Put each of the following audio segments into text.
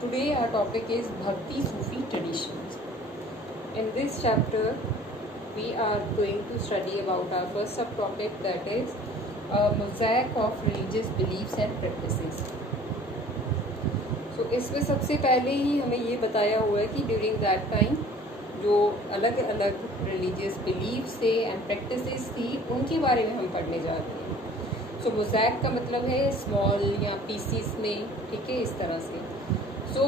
today our topic is Bhakti Sufi traditions. In this chapter, we are going to study about our first subtopic, that is a mosaic of religious beliefs and practices. So इसमें सबसे पहले ही हमें ये बताया हुआ है कि during that time जो अलग अलग रिलीजियस बिलीव्स थे एंड प्रैक्टिसेस थी उनके बारे में हम पढ़ने जा रहे हैं. सो मोज़ैक का मतलब है स्मॉल या पीसीस में, ठीक है, इस तरह से. सो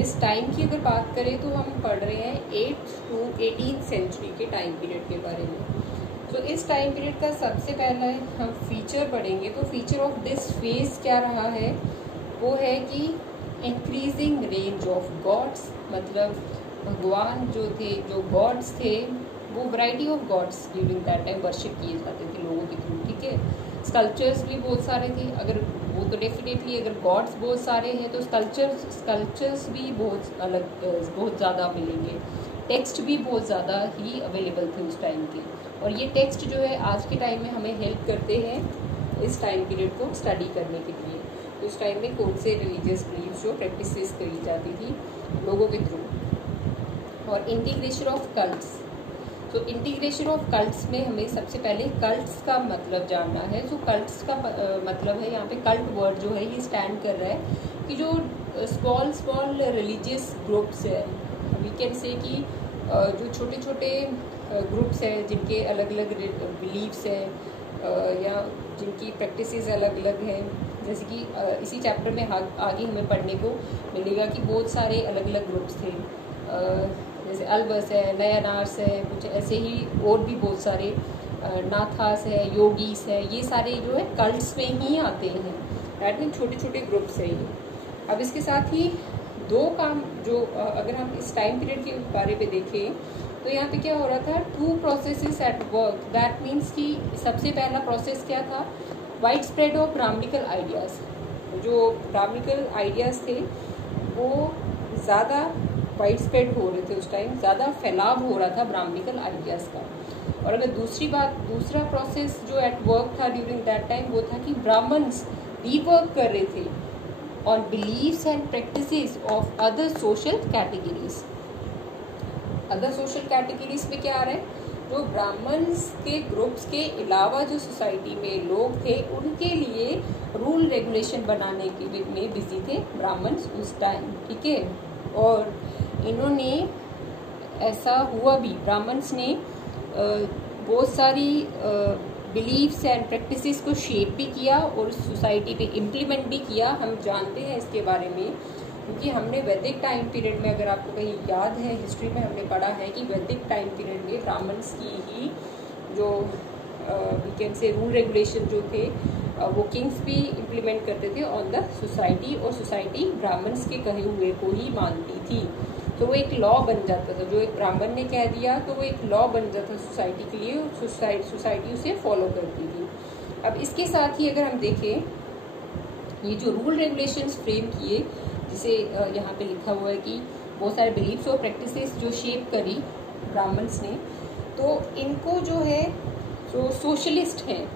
इस टाइम की अगर बात करें तो हम पढ़ रहे हैं 8th to 18th सेंचुरी के टाइम पीरियड के बारे में. तो इस टाइम पीरियड का सबसे पहला हम फीचर पढ़ेंगे. तो फीचर ऑफ दिस फेज क्या रहा है, वो है कि इंक्रीजिंग रेंज ऑफ गॉड्स, मतलब भगवान जो थे, जो गॉड्स थे, वो variety of gods during that time worship किए जाते थे लोगों के थ्रू, ठीक है. स्कल्पचर्स भी बहुत सारे थे. अगर वो तो डेफिनेटली अगर गॉड्स बहुत सारे हैं तो स्कल्पचर्स भी बहुत ज़्यादा मिलेंगे. टेक्स्ट भी बहुत ज़्यादा ही अवेलेबल थे उस टाइम के, और ये टेक्स्ट जो है आज के टाइम में हमें हेल्प करते हैं इस टाइम पीरियड को स्टडी करने के लिए. तो उस टाइम में कौन से रिलीजियस बिलीव्स जो प्रैक्टिसेस करी जाती थी लोगों के थ्रू. और इंटीग्रेशन ऑफ कल्ट्स. तो इंटीग्रेशन ऑफ कल्ट्स में हमें सबसे पहले कल्ट्स का मतलब जानना है. जो कल्ट्स का मतलब है, यहाँ पे कल्ट वर्ड जो है ये स्टैंड कर रहा है कि जो स्मॉल रिलीजियस ग्रुप्स है, वी कैन से कि जो छोटे छोटे ग्रुप्स हैं जिनके अलग अलग बिलीव्स हैं या जिनकी प्रैक्टिसेस अलग अलग हैं. जैसे कि इसी चैप्टर में आगे हमें पढ़ने को मिलेगा कि बहुत सारे अलग अलग ग्रुप्स थे, जैसे अल्बस है, नयानार्स है, कुछ ऐसे ही और भी बहुत सारे नाथास है, योगीस है. ये सारे जो है कल्ट्स में ही आते हैं. दैट मीन छोटे छोटे ग्रुप्स है ये. अब इसके साथ ही दो काम जो अगर हम इस टाइम पीरियड के बारे में देखें तो यहाँ पे क्या हो रहा था, 2 processes at work. That means कि सबसे पहला प्रोसेस क्या था, wide spread of brahmanical ideas. जो ब्राह्मणिकल आइडियाज़ थे वो ज़्यादा वाइड स्प्रेड हो रहे थे उस टाइम, ज़्यादा फैलाव हो रहा था ब्राह्मणिकल आइडियाज़ का. और अगर दूसरा प्रोसेस जो एट वर्क था ड्यूरिंग दैट टाइम वो था कि ब्राह्मण्स रीवर्क कर रहे थे on beliefs and practices of other social categories. Other social categories में क्या आ रहा है, जो ब्राह्मण्स के ग्रुप्स के अलावा जो सोसाइटी में लोग थे उनके लिए रूल रेगुलेशन बनाने के में बिजी थे ब्राह्मण्स उस टाइम, ठीक है. और इन्होंने ऐसा हुआ भी, ब्राह्मण्स ने बहुत सारी बिलीव्स एंड प्रैक्टिसेस को शेप भी किया और सोसाइटी पे इम्प्लीमेंट भी किया. हम जानते हैं इसके बारे में क्योंकि हमने वैदिक टाइम पीरियड में, अगर आपको कहीं याद है हिस्ट्री में हमने पढ़ा है कि वैदिक टाइम पीरियड में ब्राह्मण्स की ही जो we can say rule regulation जो थे वो किंग्स भी इम्प्लीमेंट करते थे ऑन द सोसाइटी, और सोसाइटी ब्राह्मण्स के कहे हुए को ही मानती थी. तो वो एक लॉ बन जाता था. जो एक ब्राह्मण ने कह दिया तो वो एक लॉ बन जाता था सोसाइटी के लिए, सोसाइटी उसे फॉलो करती थी. अब इसके साथ ही अगर हम देखें ये जो रूल रेगुलेशंस फ्रेम किए, जिसे यहाँ पे लिखा हुआ है कि बहुत सारे बिलीफ्स और प्रैक्टिसेस जो शेप करी ब्राह्मण्स ने, तो इनको जो है जो सोशलिस्ट हैं,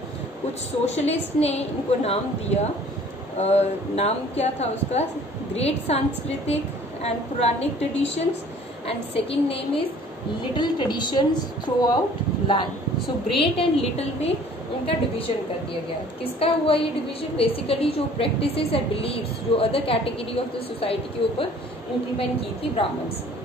कुछ सोशलिस्ट ने इनको नाम दिया. नाम क्या था उसका, ग्रेट सांस्कृतिक एंड पुरानिक traditions, and second name is little traditions throughout land. So great and little में उनका डिवीजन कर दिया गया. किसका हुआ ये डिवीजन, बेसिकली जो प्रैक्टिसेस एंड बिलीव्स जो other category of the society के ऊपर इम्प्लीमेंट की थी ब्राह्मण्स ने.